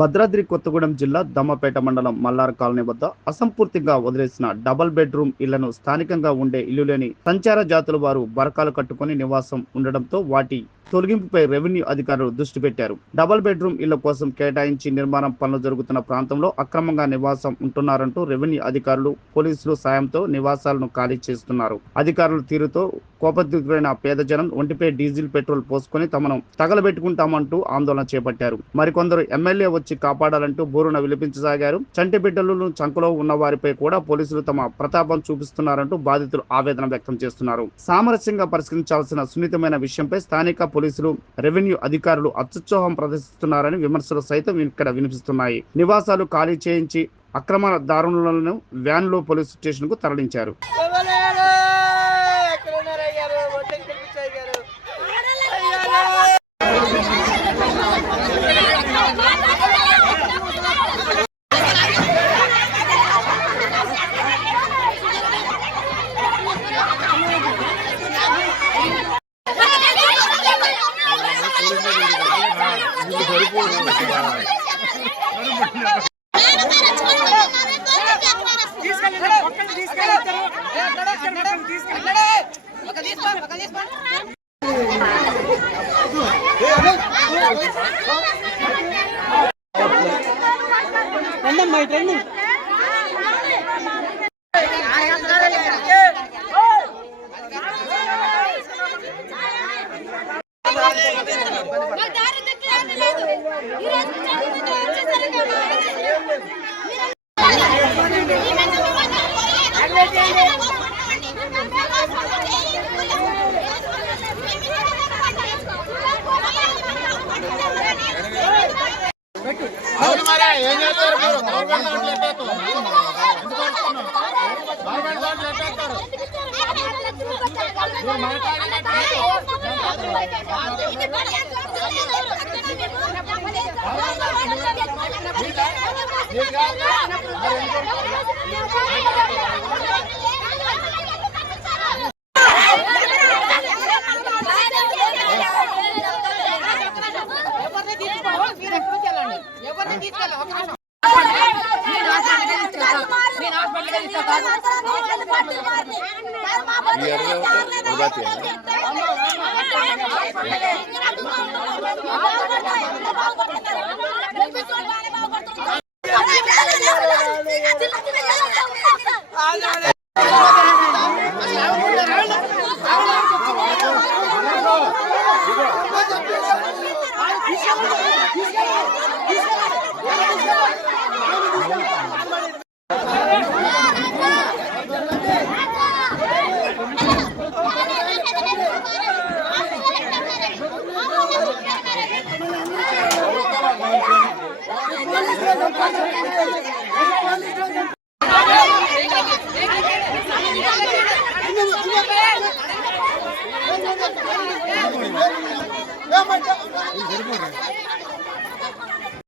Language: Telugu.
భద్రాద్రి కొత్తగూడెం జిల్లా దమ్మపేట మండలం మల్లార్ కాలనీ వద్ద అసంపూర్తిగా వదిలేసిన డబుల్ బెడ్రూమ్ ఇళ్లను స్థానికంగా ఉండే ఇల్లులేని సంచార జాతుల వారు బరకాలు కట్టుకుని నివాసం ఉండడంతో వాటి తొలగింపుపై రెవెన్యూ అధికారులు దృష్టి పెట్టారు. డబుల్ బెడ్రూమ్ ఇళ్ల కోసం కేటాయించి నిర్మాణం పనులు జరుగుతున్న ప్రాంతంలో అక్రమంగా నివాసం ఉంటున్నారంటూ రెవెన్యూ అధికారులు పోలీసులు సాయంతో నివాసాలను ఖాళీ చేస్తున్నారు. అధికారుల తీరుతో కోపద్రిక్తులైన పేద జనం ఒంటిపై డీజిల్ పెట్రోల్ పోసుకొని తమను తగలబెట్టుకుంటామంటూ ఆందోళన చేపట్టారు. మరికొందరు ఎమ్మెల్యే వచ్చి కాపాడాలంటూ బోరున విలపించసాగారు. చంటి బిడ్డలను చంకలో ఉన్న వారిపై కూడా పోలీసులు తమ ప్రతాపం చూపిస్తున్నారంటూ బాధితులు ఆవేదన వ్యక్తం చేస్తున్నారు. సామరస్యంగా పరిష్కరించాల్సిన సున్నితమైన విషయంపై స్థానిక పోలీసులు రెవెన్యూ అధికారులు అత్యుత్సాహం ప్రదర్శిస్తున్నారని విమర్శలు సైతం ఇక్కడ వినిపిస్తున్నాయి. నివాసాలు ఖాళీ చేయించి అక్రమదారులను వ్యాన్లో పోలీసు స్టేషన్ కు తరలించారు.